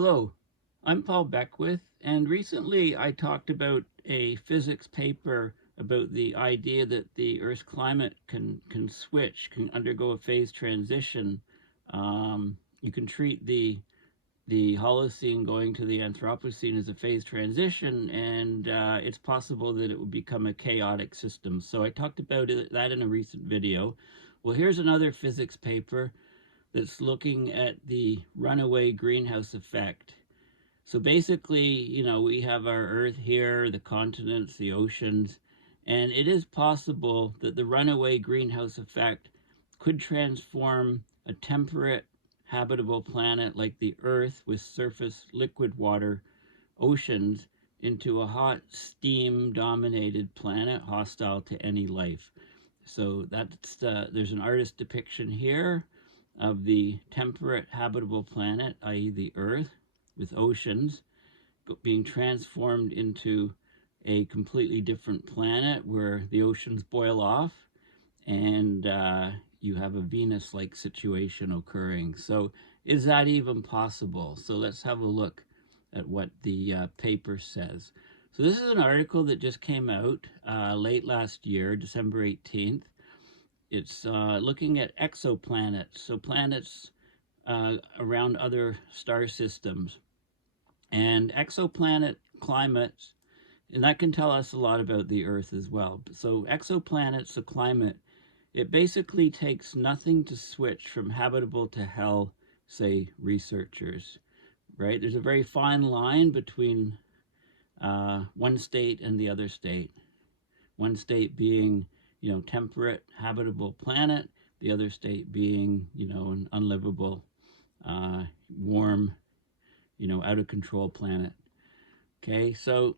Hello, I'm Paul Beckwith, and recently I talked about a physics paper about the idea that the Earth's climate can undergo a phase transition. You can treat the Holocene going to the Anthropocene as a phase transition, and it's possible that it would become a chaotic system. So I talked about that in a recent video. Well, here's another physics paper that's looking at the runaway greenhouse effect. So basically, we have our Earth here, the continents, the oceans, and it is possible that the runaway greenhouse effect could transform a temperate, habitable planet like the Earth with surface liquid water, oceans, into a hot, steam-dominated planet hostile to any life. So there's an artist depiction here of the temperate habitable planet, i.e. the Earth, with oceans being transformed into a completely different planet where the oceans boil off and you have a Venus-like situation occurring. So is that even possible? So let's have a look at what the paper says. So this is an article that just came out late last year, December 18th. It's looking at exoplanets, so planets around other star systems. And exoplanet climates, and that can tell us a lot about the Earth as well. So exoplanets, the climate, it basically takes nothing to switch from habitable to hell, say researchers, right? There's a very fine line between one state and the other state. One state being, temperate, habitable planet, the other state being, an unlivable, warm, out of control planet. Okay, so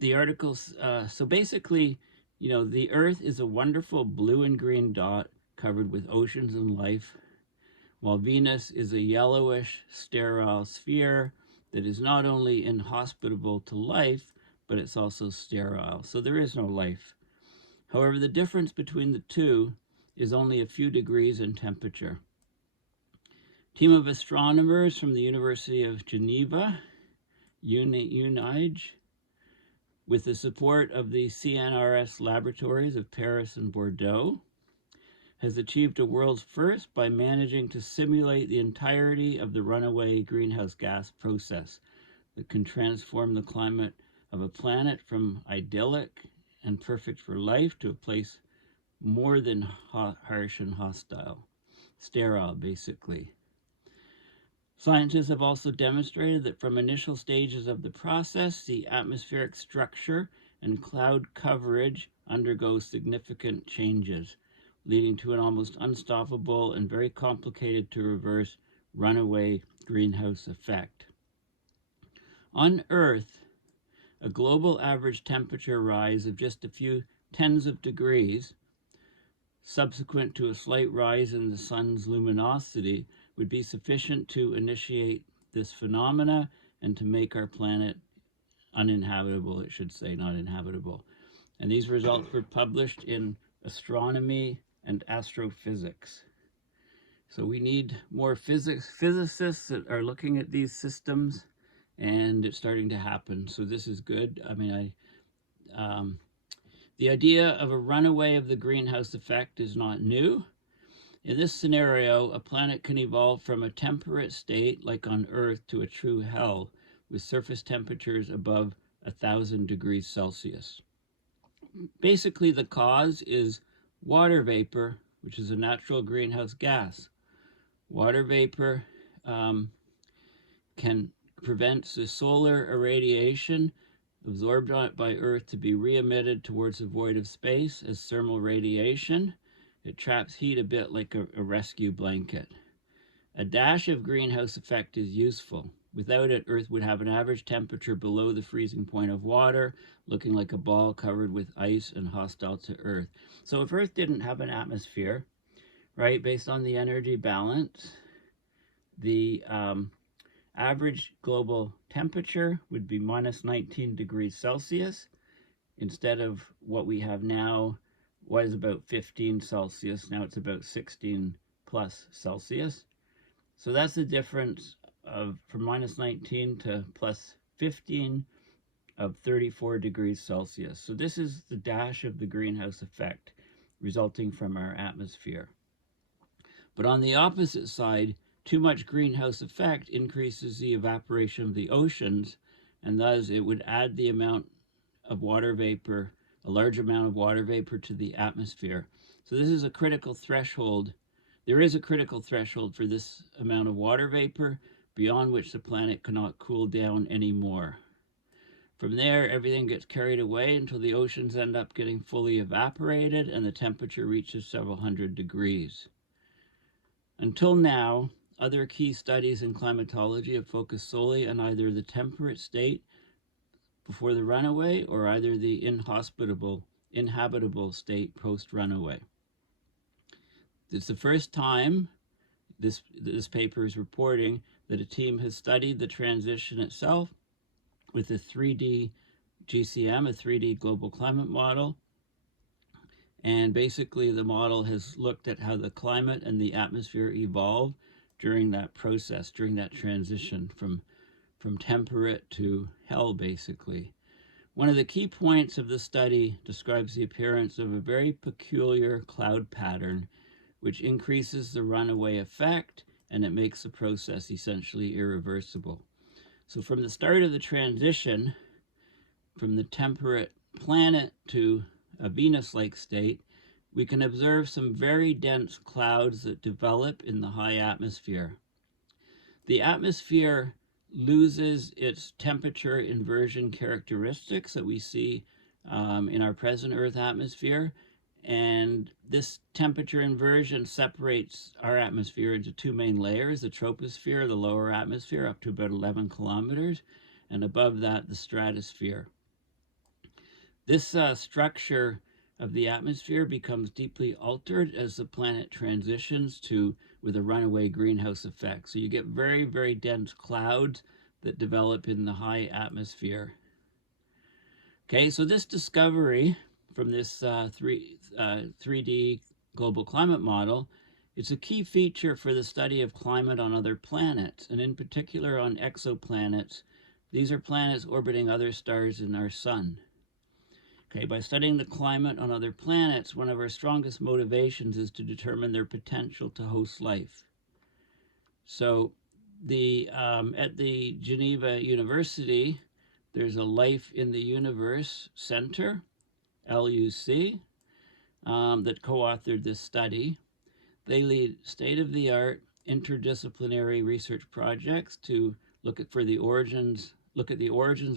the articles, so basically, the Earth is a wonderful blue and green dot covered with oceans and life, while Venus is a yellowish, sterile sphere that is not only inhospitable to life, but it's also sterile. So there is no life. However, the difference between the two is only a few degrees in temperature. Team of astronomers from the University of Geneva, UNIGE, with the support of the CNRS laboratories of Paris and Bordeaux, has achieved a world's first by managing to simulate the entirety of the runaway greenhouse gas process that can transform the climate of a planet from idyllic and perfect for life to a place more than harsh and hostile, sterile basically. Scientists have also demonstrated that from initial stages of the process, the atmospheric structure and cloud coverage undergo significant changes, leading to an almost unstoppable and very complicated to reverse runaway greenhouse effect. On Earth, a global average temperature rise of just a few tens of degrees, subsequent to a slight rise in the sun's luminosity, would be sufficient to initiate this phenomena and to make our planet uninhabitable, it should say, not inhabitable. And these results were published in Astronomy and Astrophysics. So we need more physicists that are looking at these systems, and it's starting to happen. So this is good. I mean, the idea of a runaway of the greenhouse effect is not new. In this scenario, a planet can evolve from a temperate state, like on Earth, to a true hell, with surface temperatures above 1,000 degrees Celsius. Basically, the cause is water vapor, which is a natural greenhouse gas. Water vapor can prevent the solar irradiation absorbed by Earth to be re-emitted towards the void of space as thermal radiation. It traps heat a bit like a rescue blanket. A dash of greenhouse effect is useful. Without it, Earth would have an average temperature below the freezing point of water, looking like a ball covered with ice and hostile to Earth. So if Earth didn't have an atmosphere, right, based on the energy balance, the average global temperature would be minus 19 degrees Celsius instead of what we have now, was about 15 Celsius. Now it's about 16 plus Celsius. So that's the difference from minus 19 to plus 15 of 34 degrees Celsius. So this is the dash of the greenhouse effect resulting from our atmosphere. But on the opposite side, too much greenhouse effect increases the evaporation of the oceans, and thus it would add the amount of water vapor, a large amount of water vapor to the atmosphere. So this is a critical threshold. There is a critical threshold for this amount of water vapor, beyond which the planet cannot cool down anymore. From there, everything gets carried away until the oceans end up getting fully evaporated and the temperature reaches several hundred degrees. Until now, other key studies in climatology have focused solely on either the temperate state before the runaway or either the inhabitable state post-runaway. It's the first time this paper is reporting that a team has studied the transition itself with a 3D GCM, a 3D global climate model. And basically the model has looked at how the climate and the atmosphere evolve during that process, during that transition from temperate to hell, basically. One of the key points of the study describes the appearance of a very peculiar cloud pattern, which increases the runaway effect, and it makes the process essentially irreversible. So from the start of the transition, from the temperate planet to a Venus-like state, we can observe some very dense clouds that develop in the high atmosphere. The atmosphere loses its temperature inversion characteristics that we see in our present Earth atmosphere, and this temperature inversion separates our atmosphere into two main layers: the troposphere, the lower atmosphere, up to about 11 kilometers, and above that, the stratosphere. This structure of the atmosphere becomes deeply altered as the planet transitions with a runaway greenhouse effect. So you get very, very dense clouds that develop in the high atmosphere. Okay, so this discovery from this 3D global climate model, it's a key feature for the study of climate on other planets, and in particular on exoplanets. These are planets orbiting other stars in our sun. Okay, by studying the climate on other planets, one of our strongest motivations is to determine their potential to host life. So at the Geneva University, there's a Life in the Universe Center, LUC, that co-authored this study. They lead state-of-the-art interdisciplinary research projects to look at the origins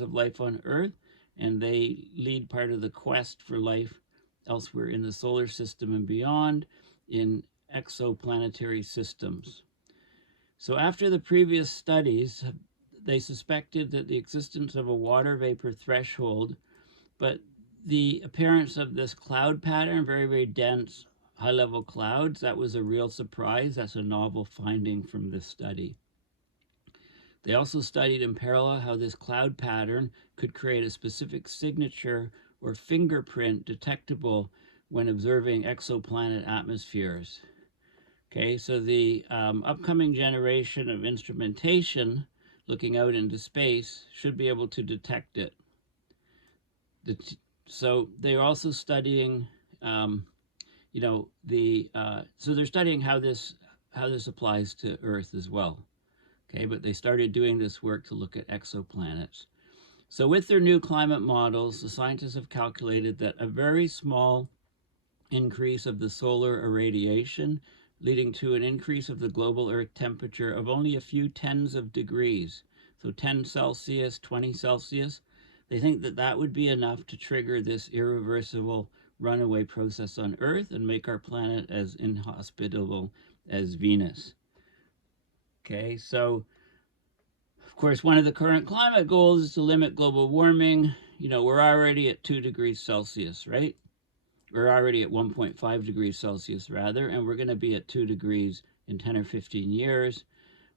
of life on Earth, and they lead part of the quest for life elsewhere in the solar system and beyond in exoplanetary systems. So after the previous studies, they suspected that the existence of a water vapor threshold, but the appearance of this cloud pattern, very, very dense, high-level clouds, that was a real surprise. That's a novel finding from this study. They also studied in parallel how this cloud pattern could create a specific signature or fingerprint detectable when observing exoplanet atmospheres. Okay, so the upcoming generation of instrumentation looking out into space should be able to detect it. So they're also studying, so they're studying how this applies to Earth as well. Okay, but they started doing this work to look at exoplanets. So with their new climate models, the scientists have calculated that a very small increase of the solar irradiation, leading to an increase of the global Earth temperature of only a few tens of degrees, so 10 Celsius, 20 Celsius, they think that that would be enough to trigger this irreversible runaway process on Earth and make our planet as inhospitable as Venus. Okay, so of course, one of the current climate goals is to limit global warming. We're already at 2 degrees Celsius, right? We're already at 1.5 degrees Celsius, rather, and we're going to be at 2 degrees in 10 or 15 years.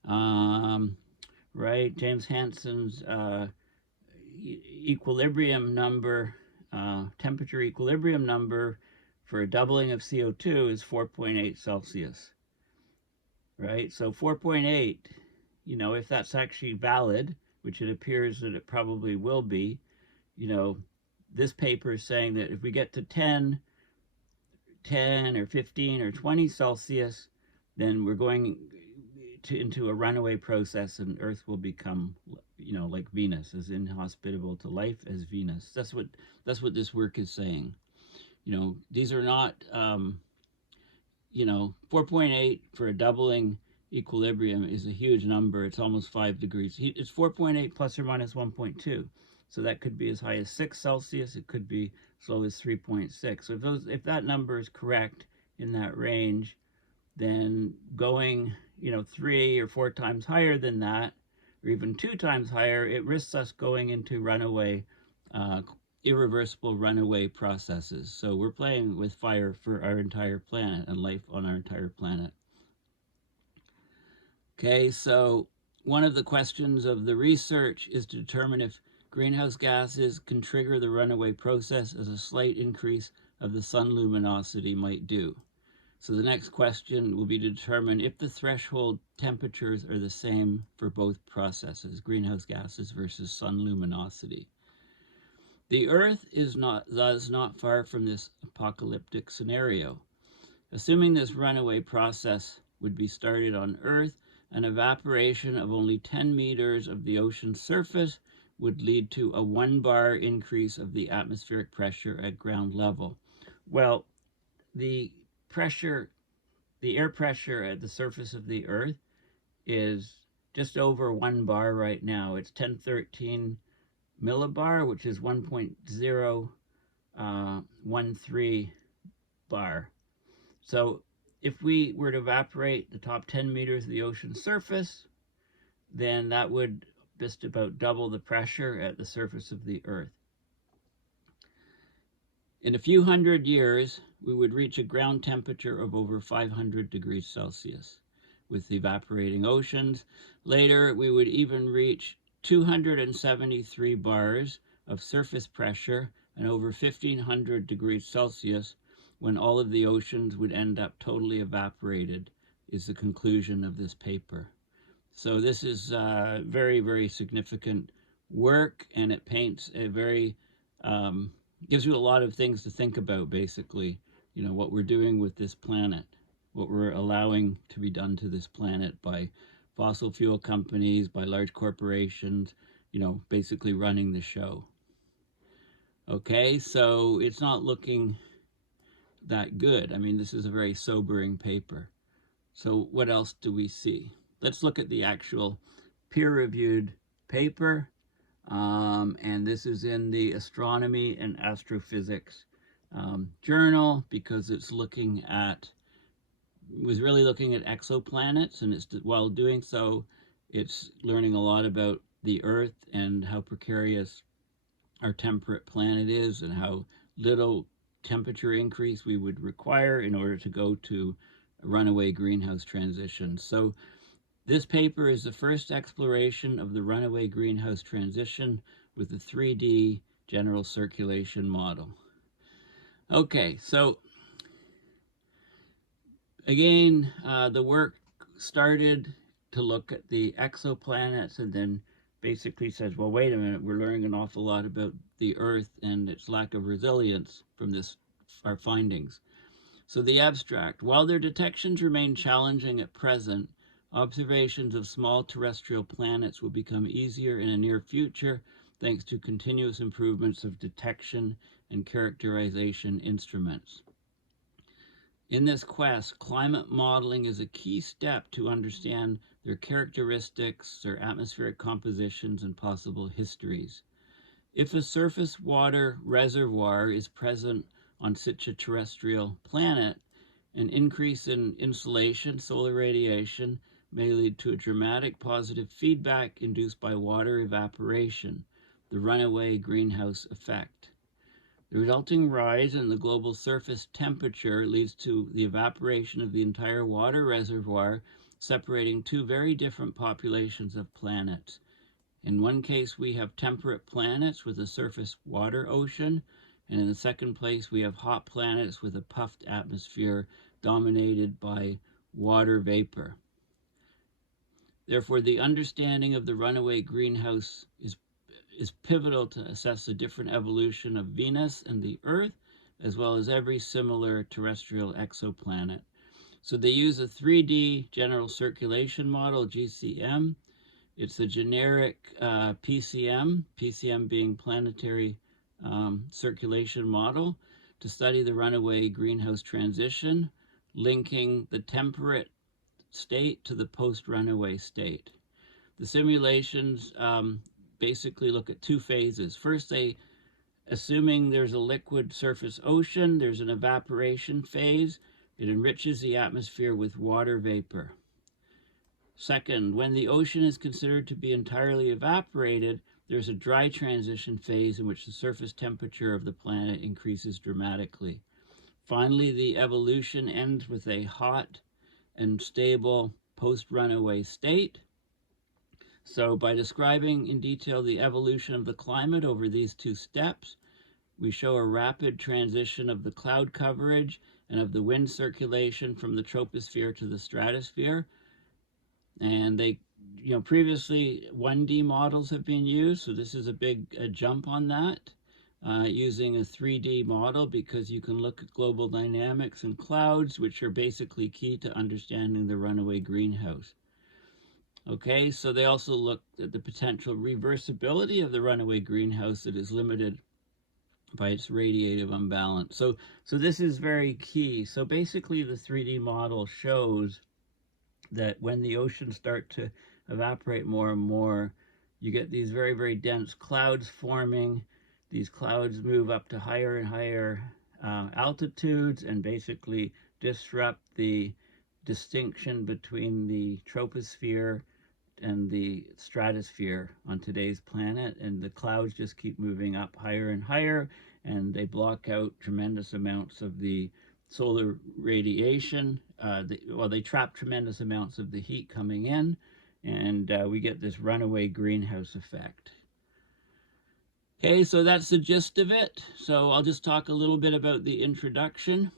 Right, James Hansen's equilibrium number, temperature equilibrium number for a doubling of CO2 is 4.8 Celsius. Right, so 4.8, if that's actually valid, which it appears that it probably will be, you know, this paper is saying that if we get to 10 or 15 or 20 Celsius, then we're going into a runaway process and Earth will become, like Venus, as inhospitable to life as Venus. That's what this work is saying. These are not, 4.8 for a doubling equilibrium is a huge number. It's almost 5 degrees. It's 4.8 plus or minus 1.2. So that could be as high as 6 Celsius. It could be as low as 3.6. So if that number is correct in that range, then going, 3 or 4 times higher than that, or even 2 times higher, it risks us going into runaway, irreversible runaway processes. So we're playing with fire for our entire planet and life on our entire planet. Okay, so one of the questions of the research is to determine if greenhouse gases can trigger the runaway process as a slight increase of the sun luminosity might do. So the next question will be to determine if the threshold temperatures are the same for both processes, greenhouse gases versus sun luminosity. The Earth is thus not far from this apocalyptic scenario. Assuming this runaway process would be started on Earth, an evaporation of only 10 meters of the ocean's surface would lead to a 1 bar increase of the atmospheric pressure at ground level. Well, the air pressure at the surface of the Earth is just over 1 bar right now. It's 1013 millibar, which is 1.013 bar. So if we were to evaporate the top 10 meters of the ocean surface, then that would just about double the pressure at the surface of the Earth. In a few hundred years, we would reach a ground temperature of over 500 degrees Celsius with evaporating oceans. Later, we would even reach 273 bars of surface pressure and over 1500 degrees Celsius when all of the oceans would end up totally evaporated, is the conclusion of this paper. So this is very, very significant work, and it paints a very, gives you a lot of things to think about, basically, what we're doing with this planet, what we're allowing to be done to this planet by fossil fuel companies, by large corporations, basically running the show. Okay, so it's not looking that good. I mean, this is a very sobering paper. So what else do we see? Let's look at the actual peer-reviewed paper. And this is in the Astronomy and Astrophysics journal, because it's was really looking at exoplanets, and while doing so, it's learning a lot about the Earth and how precarious our temperate planet is and how little temperature increase we would require in order to go to a runaway greenhouse transition. So this paper is the first exploration of the runaway greenhouse transition with the 3D general circulation model. Okay, so again, the work started to look at the exoplanets and then basically says, well, wait a minute, we're learning an awful lot about the Earth and its lack of resilience from our findings. So the abstract: while their detections remain challenging at present, observations of small terrestrial planets will become easier in a near future thanks to continuous improvements of detection and characterization instruments. In this quest, climate modeling is a key step to understand their characteristics, their atmospheric compositions, and possible histories. If a surface water reservoir is present on such a terrestrial planet, an increase in insolation, solar radiation, may lead to a dramatic positive feedback induced by water evaporation, the runaway greenhouse effect. The resulting rise in the global surface temperature leads to the evaporation of the entire water reservoir, separating two very different populations of planets. In one case, we have temperate planets with a surface water ocean, and in the second place, we have hot planets with a puffed atmosphere dominated by water vapor. Therefore, the understanding of the runaway greenhouse is pivotal to assess the different evolution of Venus and the Earth, as well as every similar terrestrial exoplanet. So they use a 3D general circulation model, GCM. It's a generic PCM being planetary circulation model, to study the runaway greenhouse transition, linking the temperate state to the post-runaway state. The simulations basically look at two phases. First, assuming there's a liquid surface ocean, there's an evaporation phase. It enriches the atmosphere with water vapor. Second, when the ocean is considered to be entirely evaporated, there's a dry transition phase in which the surface temperature of the planet increases dramatically. Finally, the evolution ends with a hot and stable post-runaway state. So by describing in detail the evolution of the climate over these two steps, we show a rapid transition of the cloud coverage and of the wind circulation from the troposphere to the stratosphere. And previously 1D models have been used, so this is a big jump on that, using a 3D model, because you can look at global dynamics and clouds, which are basically key to understanding the runaway greenhouse. Okay, so they also looked at the potential reversibility of the runaway greenhouse that is limited by its radiative imbalance. So this is very key. So basically the 3D model shows that when the oceans start to evaporate more and more, you get these very, very dense clouds forming. These clouds move up to higher and higher altitudes and basically disrupt the distinction between the troposphere and the stratosphere on today's planet. And the clouds just keep moving up higher and higher, and they block out tremendous amounts of the solar radiation. They trap tremendous amounts of the heat coming in, and we get this runaway greenhouse effect. Okay, so that's the gist of it. So I'll just talk a little bit about the introduction.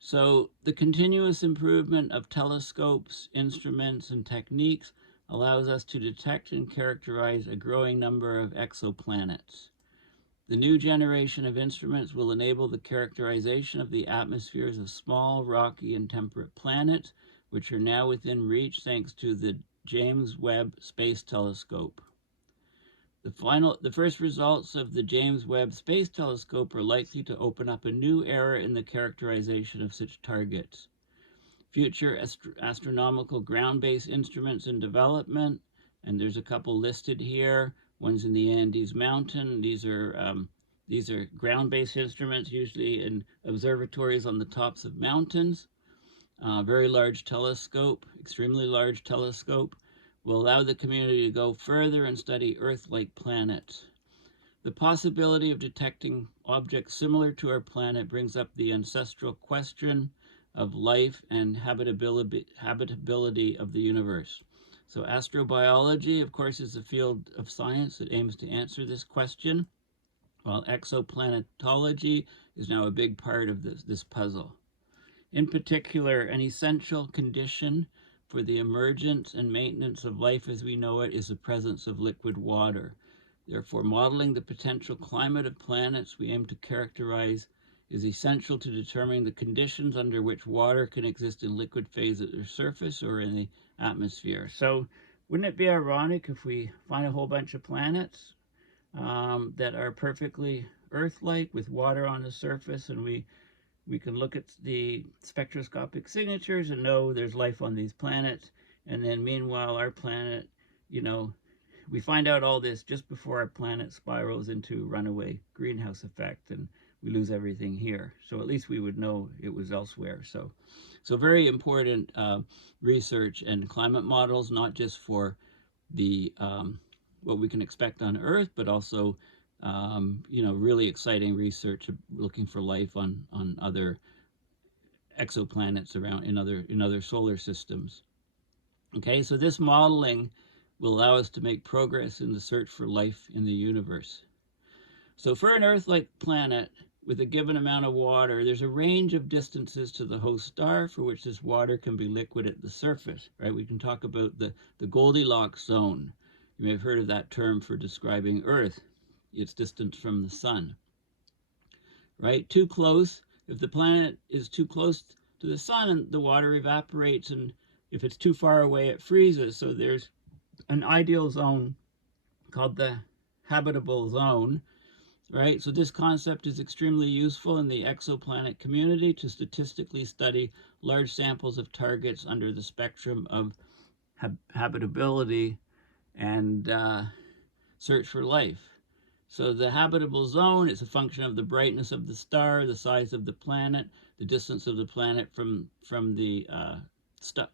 So the continuous improvement of telescopes, instruments, and techniques allows us to detect and characterize a growing number of exoplanets. The new generation of instruments will enable the characterization of the atmospheres of small, rocky, and temperate planets, which are now within reach thanks to the James Webb Space Telescope. The first results of the James Webb Space Telescope are likely to open up a new era in the characterization of such targets. Future astronomical ground-based instruments in development, and there's a couple listed here. One's in the Andes Mountain. These are ground-based instruments, usually in observatories on the tops of mountains. Very large telescope, extremely large telescope, will allow the community to go further and study Earth-like planets. The possibility of detecting objects similar to our planet brings up the ancestral question of life and habitability of the universe. So astrobiology, of course, is a field of science that aims to answer this question, while exoplanetology is now a big part of this puzzle. In particular, an essential condition for the emergence and maintenance of life as we know it is the presence of liquid water. Therefore, modeling the potential climate of planets we aim to characterize is essential to determining the conditions under which water can exist in liquid phase at their surface or in the atmosphere. So wouldn't it be ironic if we find a whole bunch of planets that are perfectly Earth-like with water on the surface, and we can look at the spectroscopic signatures and know there's life on these planets, and then meanwhile our planet, we find out all this just before our planet spirals into runaway greenhouse effect and we lose everything here. So at least we would know it was elsewhere. So very important research and climate models, not just for the what we can expect on Earth, but also really exciting research looking for life on other exoplanets around in other solar systems. Okay, so this modeling will allow us to make progress in the search for life in the universe. So for an Earth-like planet, with a given amount of water, there's a range of distances to the host star for which this water can be liquid at the surface, right? We can talk about the Goldilocks zone. You may have heard of that term for describing Earth, its distance from the sun, right? Too close, if the planet is too close to the sun, the water evaporates, and if it's too far away, it freezes. So there's an ideal zone called the habitable zone, right? So this concept is extremely useful in the exoplanet community to statistically study large samples of targets under the spectrum of habitability and search for life. So the habitable zone is a function of the brightness of the star, the size of the planet, the distance of the planet from the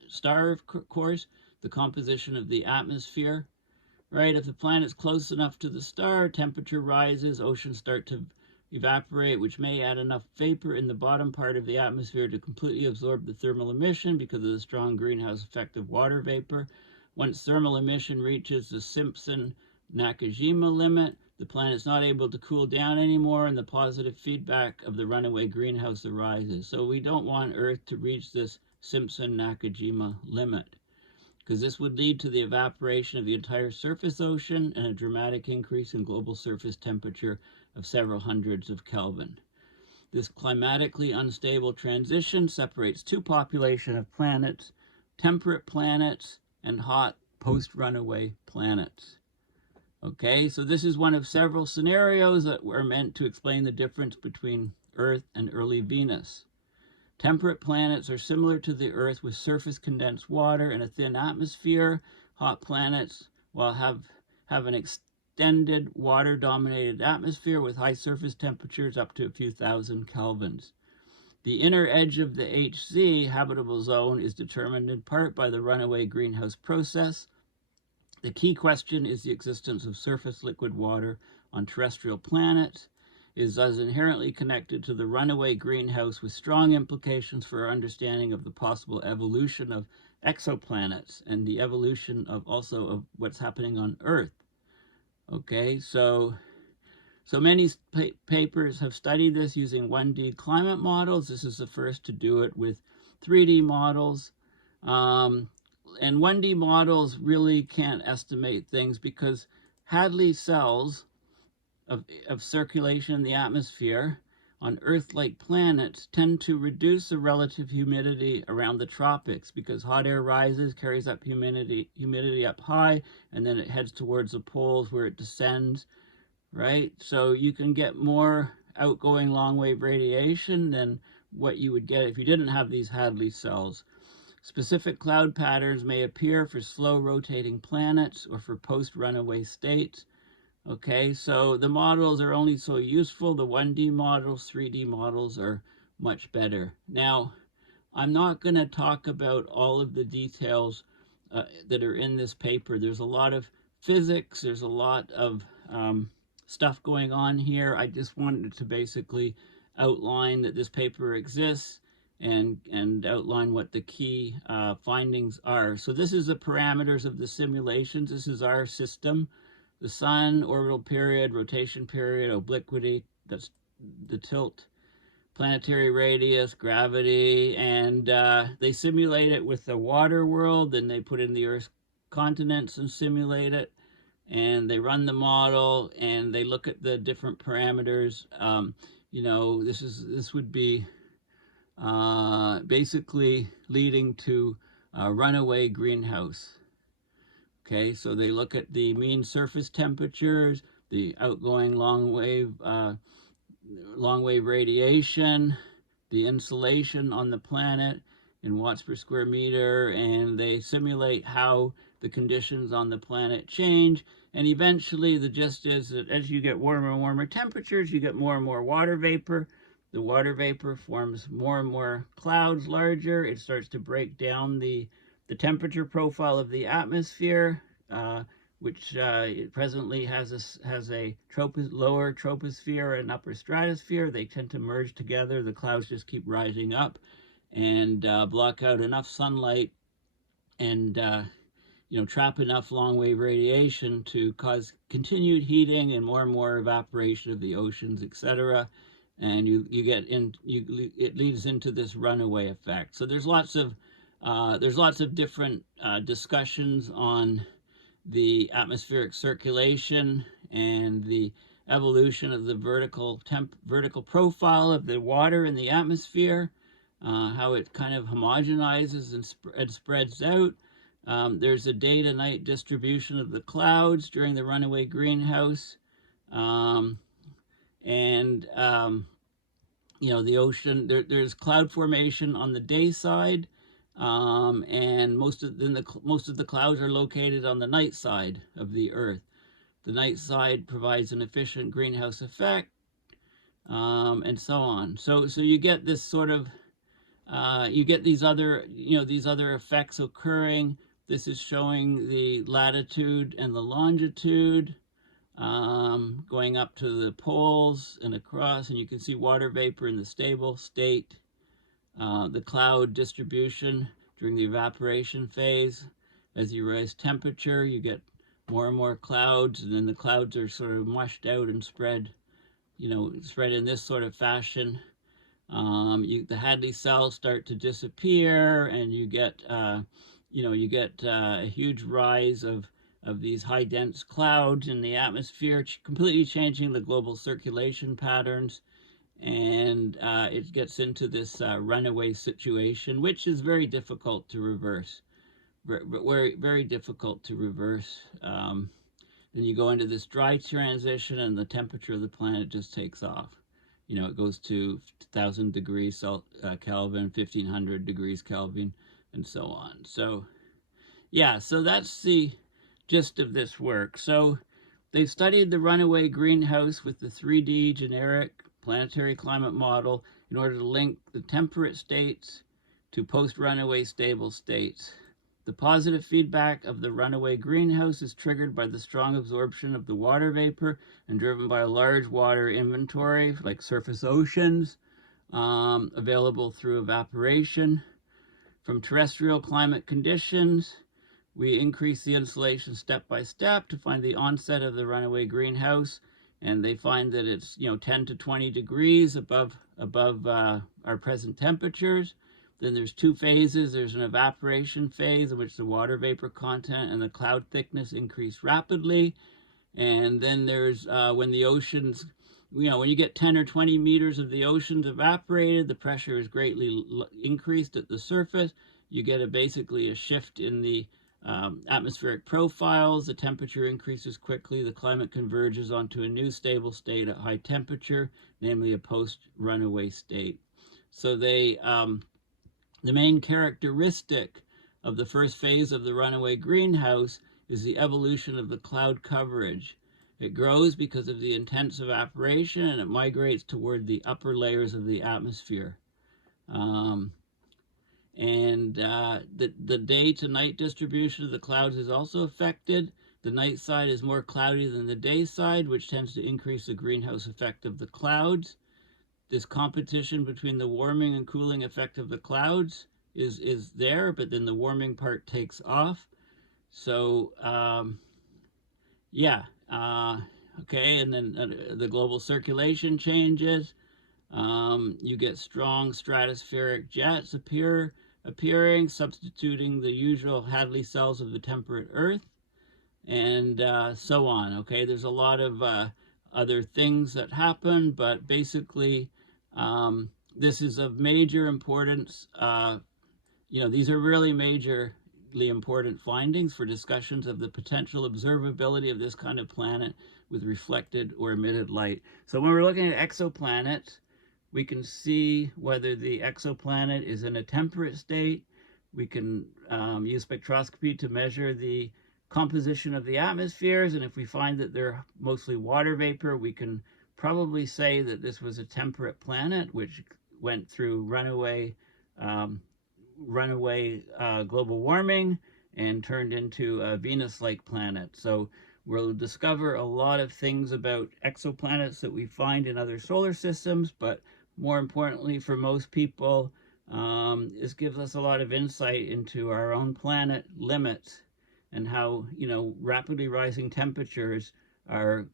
star, of course, the composition of the atmosphere, right? If the planet's close enough to the star, temperature rises, oceans start to evaporate, which may add enough vapor in the bottom part of the atmosphere to completely absorb the thermal emission because of the strong greenhouse effect of water vapor. Once thermal emission reaches the Simpson-Nakajima limit, the planet's not able to cool down anymore, and the positive feedback of the runaway greenhouse arises. So we don't want Earth to reach this Simpson-Nakajima limit, because this would lead to the evaporation of the entire surface ocean and a dramatic increase in global surface temperature of several hundreds of Kelvin. This climatically unstable transition separates two populations of planets, temperate planets and hot post-runaway planets. Okay, so this is one of several scenarios that were meant to explain the difference between Earth and early Venus. Temperate planets are similar to the Earth with surface condensed water and a thin atmosphere. Hot planets have an extended water-dominated atmosphere with high surface temperatures up to a few thousand kelvins. The inner edge of the HZ, habitable zone, is determined in part by the runaway greenhouse process. The key question is the existence of surface liquid water on terrestrial planets is thus inherently connected to the runaway greenhouse with strong implications for our understanding of the possible evolution of exoplanets and the evolution of also of what's happening on Earth. Okay, so many papers have studied this using 1D climate models. This is the first to do it with 3D models. And 1D models really can't estimate things because Hadley cells of circulation in the atmosphere on Earth-like planets tend to reduce the relative humidity around the tropics because hot air rises, carries up humidity up high, and then it heads towards the poles where it descends, right? So you can get more outgoing long-wave radiation than what you would get if you didn't have these Hadley cells. Specific cloud patterns may appear for slow rotating planets or for post-runaway states. Okay, so the models are only so useful. The 1D models, 3D models are much better. Now, I'm not going to talk about all of the details that are in this paper. There's a lot of physics. There's a lot of stuff going on here. I just wanted to basically outline that this paper exists and outline what the key findings are. So this is the parameters of the simulations. This is our system. The sun, orbital period, rotation period, obliquity, that's the tilt, planetary radius, gravity, and they simulate it with the water world, then they put in the Earth's continents and simulate it, and they run the model, and they look at the different parameters. You know, this would be basically leading to a runaway greenhouse. Okay, so they look at the mean surface temperatures, the outgoing long wave radiation, the insolation on the planet in watts per square meter, and they simulate how the conditions on the planet change. And eventually the gist is that as you get warmer and warmer temperatures, you get more and more water vapor. The water vapor forms more and more clouds larger. It starts to break down the temperature profile of the atmosphere, which presently has a lower troposphere and upper stratosphere. They tend to merge together. The clouds just keep rising up and block out enough sunlight and trap enough long-wave radiation to cause continued heating and more evaporation of the oceans, etc. and it leads into this runaway effect. So there's lots of different discussions on the atmospheric circulation and the evolution of the vertical profile of the water in the atmosphere, how it kind of homogenizes and spreads out. There's a day to night distribution of the clouds during the runaway greenhouse. And the ocean, there's cloud formation on the day side, and most of the clouds are located on the night side of the Earth. The night side provides an efficient greenhouse effect, and so on. So you get this sort of you get these other effects occurring. This is showing the latitude and the longitude, going up to the poles and across, and you can see water vapor in the stable state, the cloud distribution during the evaporation phase. As you raise temperature, you get more and more clouds, and then the clouds are sort of mushed out and spread in this sort of fashion. The Hadley cells start to disappear, and you get a huge rise of these high dense clouds in the atmosphere, completely changing the global circulation patterns. And it gets into this runaway situation, which is very difficult to reverse. Very, very difficult to reverse. Then you go into this dry transition, and the temperature of the planet just takes off. It goes to 1,000 degrees Kelvin, 1,500 degrees Kelvin, and so on. So, yeah, so that's the gist of this work. So they've studied the runaway greenhouse with the 3D generic planetary climate model in order to link the temperate states to post-runaway stable states. The positive feedback of the runaway greenhouse is triggered by the strong absorption of the water vapor and driven by a large water inventory, like surface oceans, available through evaporation. From terrestrial climate conditions, we increase the insulation step by step to find the onset of the runaway greenhouse, and they find that it's 10 to 20 degrees above our present temperatures. Then there's two phases. There's an evaporation phase in which the water vapor content and the cloud thickness increase rapidly. And then there's when the oceans, when you get 10 or 20 meters of the oceans evaporated, the pressure is greatly increased at the surface. You get basically a shift in the atmospheric profiles. The temperature increases quickly. The climate converges onto a new stable state at high temperature, namely a post-runaway state. So the main characteristic of the first phase of the runaway greenhouse is the evolution of the cloud coverage. It grows because of the intense evaporation, and it migrates toward the upper layers of the atmosphere. The day to night distribution of the clouds is also affected. The night side is more cloudy than the day side, which tends to increase the greenhouse effect of the clouds. This competition between the warming and cooling effect of the clouds is there, but then the warming part takes off. So, okay, and then the global circulation changes. You get strong stratospheric jets appearing, substituting the usual Hadley cells of the temperate Earth, and so on. Okay, there's a lot of other things that happen, but basically, this is of major importance. These are really majorly important findings for discussions of the potential observability of this kind of planet with reflected or emitted light. So when we're looking at exoplanets, we can see whether the exoplanet is in a temperate state. We can use spectroscopy to measure the composition of the atmospheres, and if we find that they're mostly water vapor, we can probably say that this was a temperate planet which went through runaway global warming and turned into a Venus-like planet. So we'll discover a lot of things about exoplanets that we find in other solar systems, but more importantly for most people, this gives us a lot of insight into our own planet limits and how rapidly rising temperatures are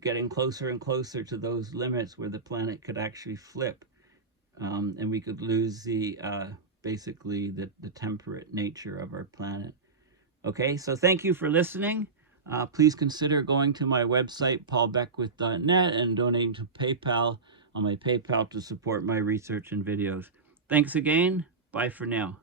getting closer and closer to those limits where the planet could actually flip, and we could lose the basically the temperate nature of our planet. Okay, so thank you for listening. Please consider going to my website, paulbeckwith.net, and donating to PayPal on my PayPal to support my research and videos. Thanks again. Bye for now.